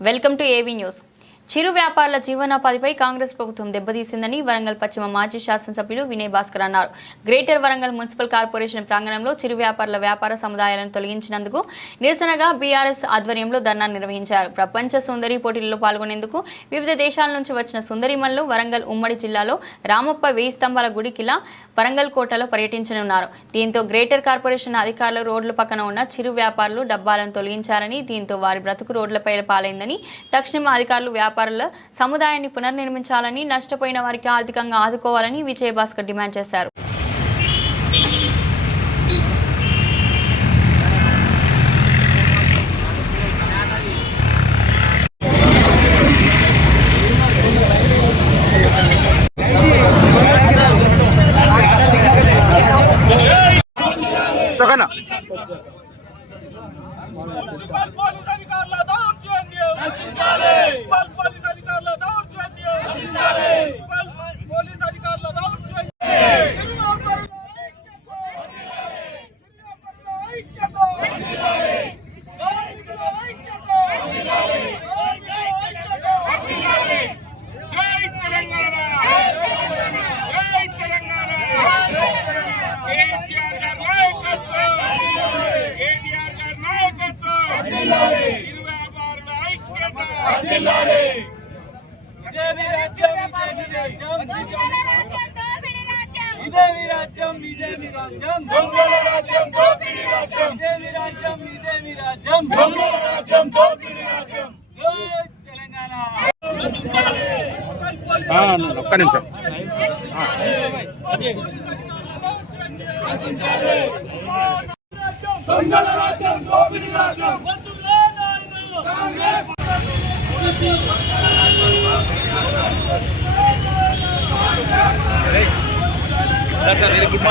Welcome to AV news చిరు వ్యాపారుల జీవనోపాధిపై కాంగ్రెస్ ప్రభుత్వం దెబ్బతీసిందని వరంగల్ పశ్చిమ మాజీ శాసనసభ్యులు వినయ్ భాస్కర్ అన్నారు. గ్రేటర్ వరంగల్ మున్సిపల్ కార్పొరేషన్ ప్రాంగణంలో చిరు వ్యాపారుల వ్యాపార సముదాయాలను తొలగించినందుకు నిరసనగా బీఆర్ఎస్ ఆధ్వర్యంలో ధర్నా నిర్వహించారు. ప్రపంచ సుందరి పోటీల్లో పాల్గొనేందుకు వివిధ దేశాల నుంచి వచ్చిన సుందరిమల్లు వరంగల్ ఉమ్మడి జిల్లాలో రామప్ప వెయ్యి స్తంభాల గుడికిలా వరంగల్ కోటలో పర్యటించనున్నారు. దీంతో గ్రేటర్ కార్పొరేషన్ అధికారులు రోడ్ల పక్కన ఉన్న చిరు వ్యాపారులు డబ్బాలను తొలగించారని దీంతో వారి బ్రతుకు రోడ్లపై పాలైందని తక్షణం అధికారులు వ్యాపారుల సముదాయాన్ని పునర్నిర్మించాలని నష్టపోయిన వారికి ఆర్థికంగా ఆదుకోవాలని విజయభాస్కర్ డిమాండ్ చేశారు. సగన మున్సిపల్ పోలీస్ అధికారుల దౌర్జన్యం నశించాలి దౌర్జన్యం నశించాలి మున్సిపల్ పోలీస్ అధికారుల దౌర్జన్యం చిరువ్యాపారుల ఐక్యత! చిరువ్యాపారుల ఐక్యత! కార్మికుల ఐక్యత! కార్మికుల ఐక్యత! జై తెలంగాణ జై తెలంగాణ కేసీఆర్ గారి నాయకత్వం కేటీఆర్ గారి నాయకత్వం చిరు వ్యాపారుల ఐక్యత ఇదే మీ రాజ్యం ఇదే మీ రాజ్యం? దొంగల రాజ్యం దోపిడీ రాజ్యం. రాజ్యం? ఇదే మీ రాజ్యం? దొంగల రాజ్యం దోపిడీ రాజ్యం. జై తెలంగాణ. ఒక్క నిమిషం. దొంగల రాజ్యం దోపిడీ రాజ్యం. వద్దురా నాయనా Congress sir sir very good మీరు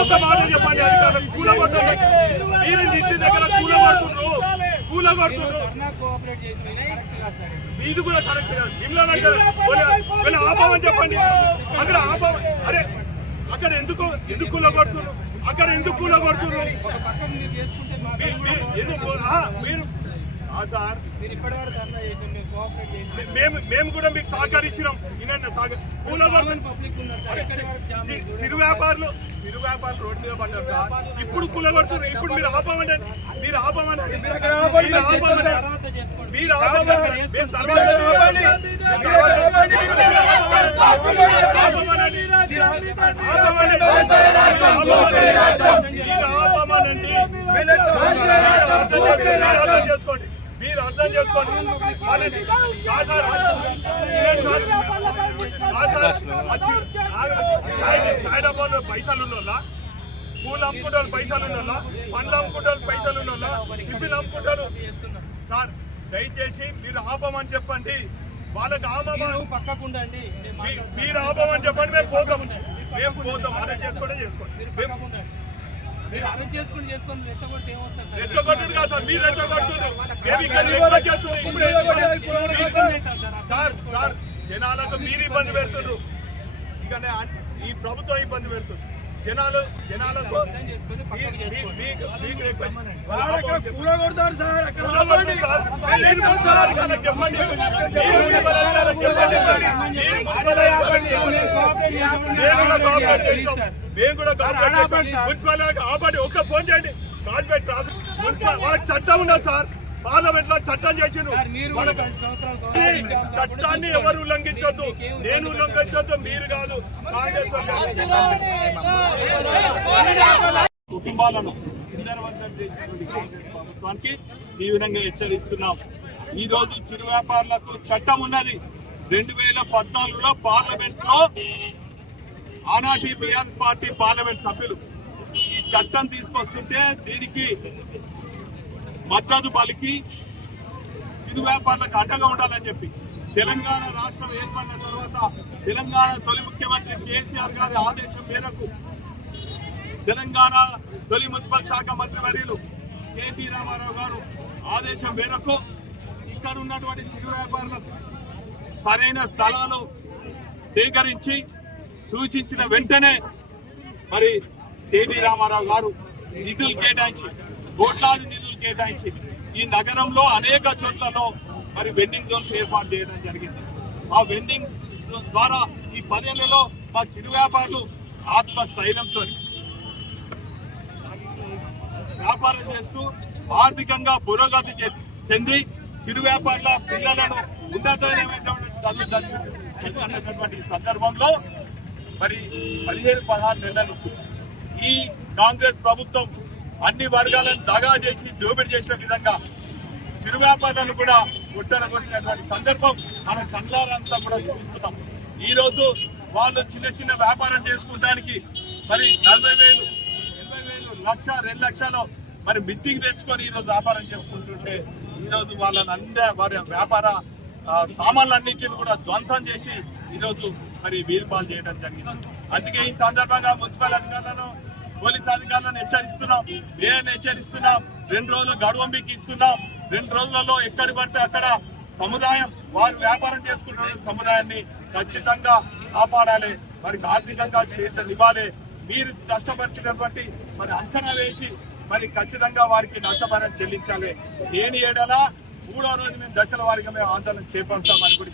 ఒక మాట చెప్పండి అధికారులకు కూలగొట్టండి మీరు ఇంటి దగ్గర కూలగొడుతున్నారు కూలగొడుతున్నారు ఇది కూడా కరెక్ట్ కాదు. మిమ్మల్ని అంటారు ఆపామని చెప్పండి. అక్కడ ఆపా అరే అక్కడ ఎందుకు ఎందుకు కూలగొడుతున్నారు అక్కడ ఎందుకు కూలగొడుతున్నారు మీరు సార్ మేము మేము కూడా మీకు సహకరించినాం చిరు వ్యాపారులు చిరు వ్యాపారులు రోడ్డు మీద పడ్డారు సార్ ఇప్పుడు కూలగొడుతున్నారు ఇప్పుడు మీరు ఆపమండి మీరు ఆపమండి మీరు. ఆపమనండి. మీరు ఆపమనండి. చేసుకోండి. అర్థం చేసుకోండి. చాయ్- డబ్బాలో పైసలు ఉన్నోళ్ళ పూలు అమ్ముకుంటారు పైసలు ఉన్నోళ్ళ పండ్లు అమ్ముకుంటారు పైసలు ఉన్నోళ్ళ టిఫిన్ అమ్ముకుంటారు సార్ దయచేసి మీరు ఆపమని చెప్పండి. వాళ్ళకి ఆపమని పక్కకుండండి. మీరు ఆపమని చెప్పండి మేము పోతాం. మేము పోతాం. అదే చేసుకోండి. చేసుకోండి రెచ్చగొట్టుడు కాదు సార్ మీరు రెచ్చగొట్టుడు మేము ఇక్కడ రిక్వెస్ట్ చేస్తున్నాం. ఇప్పుడు మీరు- సార్ సార్ జనాలకు మీరు ఇబ్బంది పెడుతున్నారు. ఇక ఈ ప్రభుత్వం ఇబ్బంది పెడుతుంది. జనాలు జనాలకు కూలగొడతారు సార్. మేము కూడా. మున్సిపల్ ఆపండి ఒకసారి ఫోన్ చేయండి. కార్పొరేట్ ట్రాఫిక్ మున్సిపల్ వాళ్ళకి చట్టం ఉన్నది సార్? పార్లమెంట్లో చట్టం చేసిండు. చట్టాన్ని ఎవరు ఉల్లంఘించొద్దు. నేను ఉల్లంఘించొద్దు మీరు కాదు. కుటుంబాలను చిందరవందం చేసినటువంటి కాంగ్రెస్ ప్రభుత్వానికి ఈ విధంగా హెచ్చరిస్తున్నాం. ఈ రోజు చిరు వ్యాపారులకు చట్టం ఉన్నది. రెండు వేల పద్నాలుగులో పార్లమెంట్లో ఆనాటి బీఆర్ఎస్ పార్టీ పార్లమెంట్ సభ్యులు ఈ చట్టం తీసుకొస్తుంటే దీనికి మద్దతు పలికి చిరు వ్యాపారులకు అండగా ఉండాలని చెప్పి. తెలంగాణ రాష్ట్రం ఏర్పడిన తర్వాత తెలంగాణ తొలి ముఖ్యమంత్రి కేసీఆర్ గారి ఆదేశం మేరకు తెలంగాణ తొలి మున్సిపల్ శాఖ మంత్రి వర్యులు కేటీ రామారావు గారు ఆదేశం మేరకు ఇక్కడ ఉన్నటువంటి చిరు వ్యాపారులకు సరైన స్థలాలు సేకరించి సూచించిన వెంటనే మరి కేటీ రామారావు గారు నిధులు కేటాయించి కోట్లాది నిధులు కేటాయించి ఈ నగరంలో అనేక చోట్లలో మరి వెండింగ్ జోన్స్ ఏర్పాటు చేయడం జరిగింది. ఆ వెండింగ్ ద్వారా ఈ పదేళ్ళలో మా చిరు వ్యాపారులు ఆత్మస్థైర్యంతో వ్యాపారం చేస్తూ ఆర్థికంగా పురోగతి చెంది చిరు వ్యాపారుల పిల్లలను ఉన్నతమైనటువంటి చదువు చదువు- సందర్భంలో మరి పదిహేను పదహారు నెలలు ఈ కాంగ్రెస్ ప్రభుత్వం అన్ని వర్గాలను దగా చేసి దోపిడీ చేసిన విధంగా చిరు వ్యాపారులను కూడా కొట్టనగొట్టినటువంటి సందర్భం మన కళ్ళారంతా కూడా చూస్తున్నాం. ఈ రోజు వాళ్ళు చిన్న చిన్న వ్యాపారం చేసుకోవడానికి మరి నలభై వేలు ఎనభై వేలు లక్ష రెండు లక్షలు మరి మిత్తికి తెచ్చుకొని ఈరోజు వ్యాపారం చేసుకుంటుంటే ఈరోజు వాళ్ళని అందే వారి వ్యాపార ఆ, సామాన్లన్నింటిని కూడా ధ్వంసం చేసి ఈరోజు మరి వీధి పాలు చేయడం జరిగింది. అందుకే ఈ సందర్భంగా మున్సిపల్ అధికారులను పోలీస్ అధికారులను హెచ్చరిస్తున్నాం ఏం హెచ్చరిస్తున్నాం రెండు రోజులు గడువంబికి ఇస్తున్నాం రెండు రోజులలో ఎక్కడి పడితే అక్కడ సముదాయం వారు వ్యాపారం చేసుకుంటున్న సముదాయాన్ని ఖచ్చితంగా కాపాడాలి వారికి ఆర్థికంగా చేత ఇవ్వాలి మీరు నష్టపరిచినటువంటి మరి అంచనా వేసి మరి ఖచ్చితంగా వారికి నష్టపరిహారం చెల్లించాలి. నేను ఏడలా మూడో రోజు మేము దశల వారిగా మేము ఆందోళన చేపడతామని కూడా